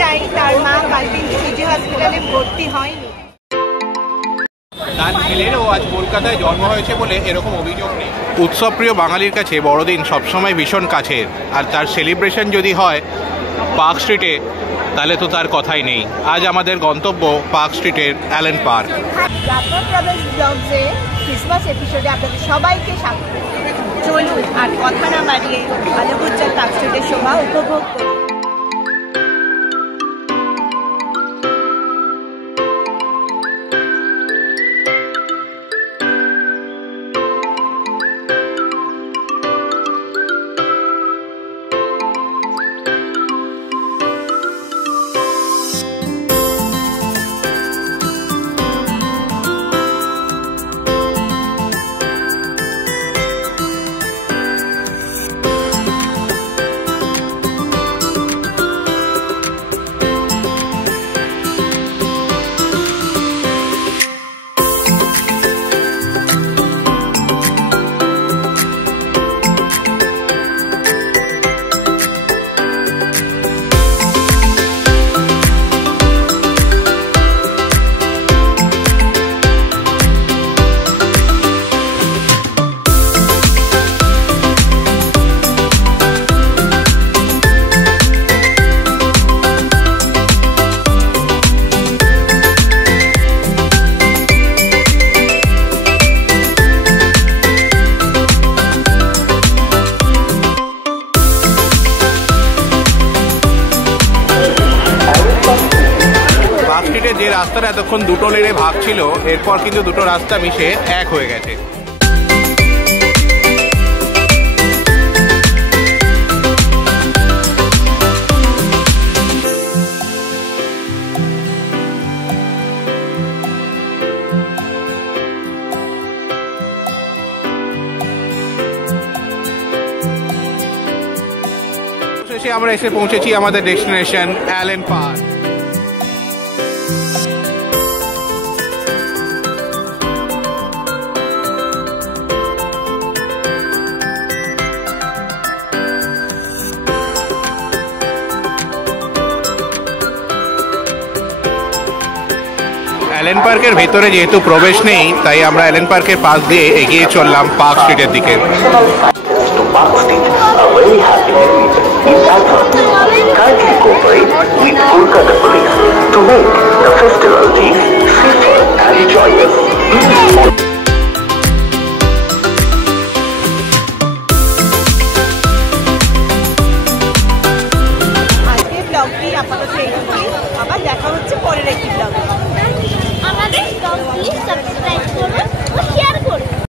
যাই তার মা কালকে সিটি হসপিটালে ভর্তি হয়নি। তার ছেলেরও আজ কলকাতায় জন্ম হয়েছে বলে এরকম অভিযোগ নেই। উৎসবপ্রিয় বাঙালির কাছে বড়দিন সবসময় ভীষণ কাছের, আর তার সেলিব্রেশন যদি হয় পার্ক স্ট্রিটে তাহলে তো তার কথাই নেই। আজ আমাদের গন্তব্য পার্ক স্ট্রিটের অ্যালেন পার্ক। ক্রিসমাস এপিসোডে আপনাদের সবাইকে স্বাগত। চলুন আর কথা না বাড়িয়ে আলোকউজ্জ্বল পার্ক স্ট্রিটের শোভা উপভোগ করুন। যে রাস্তাটা এতক্ষণ দুটো লেনে ভাগ ছিল, এরপর কিন্তু দুটো রাস্তা মিশে এক হয়ে গেছে। শেষে আমরা এসে পৌঁছেছি আমাদের ডেস্টিনেশন অ্যালেন পার্ক। অ্যালেন পার্কের ভেতরে যেহেতু প্রবেশ নেই, তাই আমরা অ্যালেন পার্কের পাশ দিয়ে এগিয়ে চললাম পার্ক স্ট্রিটের দিকে। আজকের ব্লগটি আপাতত এইটুকুই, আবার দেখা হচ্ছে পরের একটি ব্লগে।